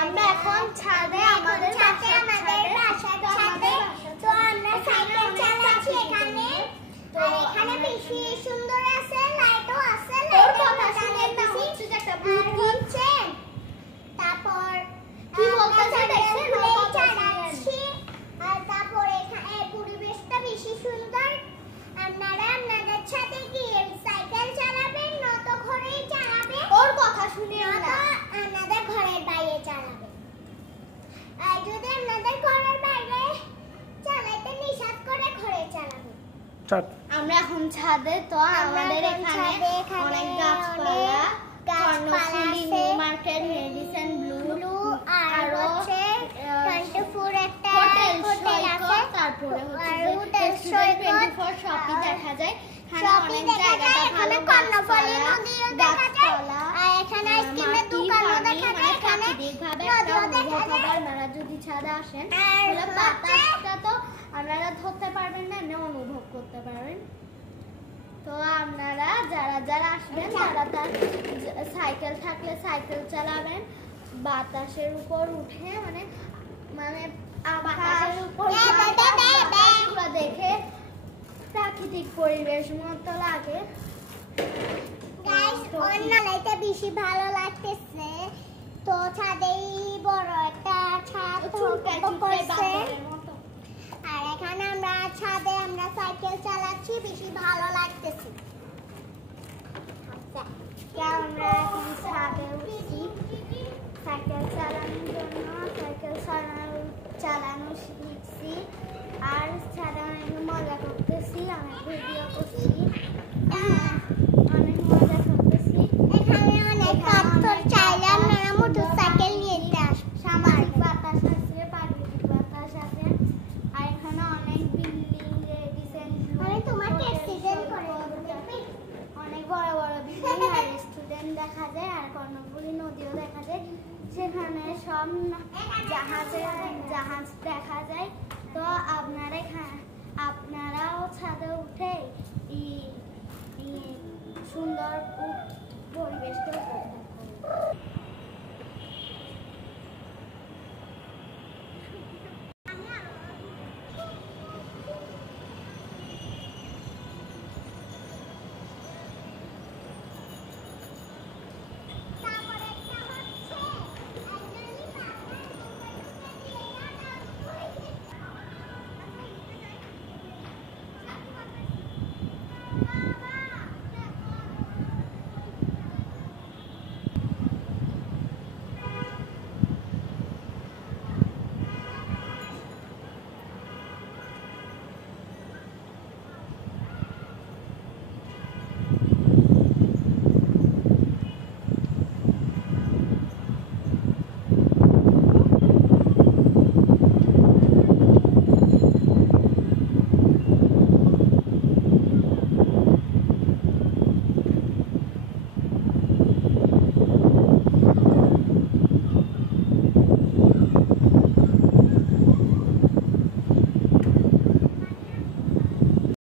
আমরা এখন ছাদে আমাদের বাসার ছাদে তো আমরা সাইকেল চালাচ্ছি এখানে। তো এখানে বেশি সুন্দর আছে, লাইটও আছে, লাইটও আছে একটা হচ্ছে যে একটা হচ্ছে। তারপর কি বলতেছে দেখছেন চালাচ্ছি। আর তারপর এখানে পরিবেশটা বেশি সুন্দর। আপনারা আপনাদের সাথে গিয়ে সাইকেল চালাবেন, নয়তো ঘরেই চালাবেন। ওর কথা শুনে আপনাদের ঘরের বাইরে চালাবেন। আর যদি আপনাদের ঘরের বাইরে চালাতে নিষেধ করে ঘরে চালাবেন। আমরা এখন ছাদে, তো আমাদের এখানে অনেক গাছপালা, Karnaphuli, New Market, medicine blue, আর হচ্ছে 24 একটা হোটেল আছে। তারপরে হচ্ছে 24 শপি দেখা যায়। অনেক জায়গাটা ভালো, কর্ণফুলী নদীও দেখা যায়। আর এখানে আইসক্রিমের দোকানও দেখা যায়। এখানে নদীও দেখা যায়। আপনারা যদি ছাদে আসেন তাহলে বাতাসটা তো আপনারা ধরতে পারবেন না, এমনি অনুভব করতে পারবেন। তো আপনারা যারা আসবেন তারা তার সাইকেল থাকলে সাইকেল চালাবেন, বাতাসের উপর উঠে মানে বাতাসের উপর দেখে প্রাকৃতিক পরিবেশ মতো লাগে। গাইস অন্য লাইটে বেশি ভালো লাগতেছে। তো ছাদেই বড় একটা ছাদ করছে। আর এখানে আমরা ছাদে আমরা সাইকেল চালাচ্ছি, বেশি ভালো লাগতেছে। আমরা এখন ছাদে উঠছি সাইকেল চালানোর জন্য, সাইকেল চালানো শিখছি। আর ছাদে অনেক মজা করতেছি, অনেক ভিডিও করছি, অনেক মজা করতেছি। এখানে অনেক পাথর চাইলে আপনারা মোটরসাইকেল নিয়ে সামাজিক বাতাস আছে, প্রাকৃতিক বাতাস আছে। আর এখানে অনেক বিল্ডিং, তোমাকে অ্যাক্সিডেন্ট করে অনেক বড় বড় বিল্ডিং আর রেস্টুরেন্ট দেখা যায়। আর কর্ণফুলী নদীও দেখা যায়, সেখানে সব জাহাজ দেখা যায়। তো আপনারাও ছাদে উঠে সুন্দর পরিবেশটা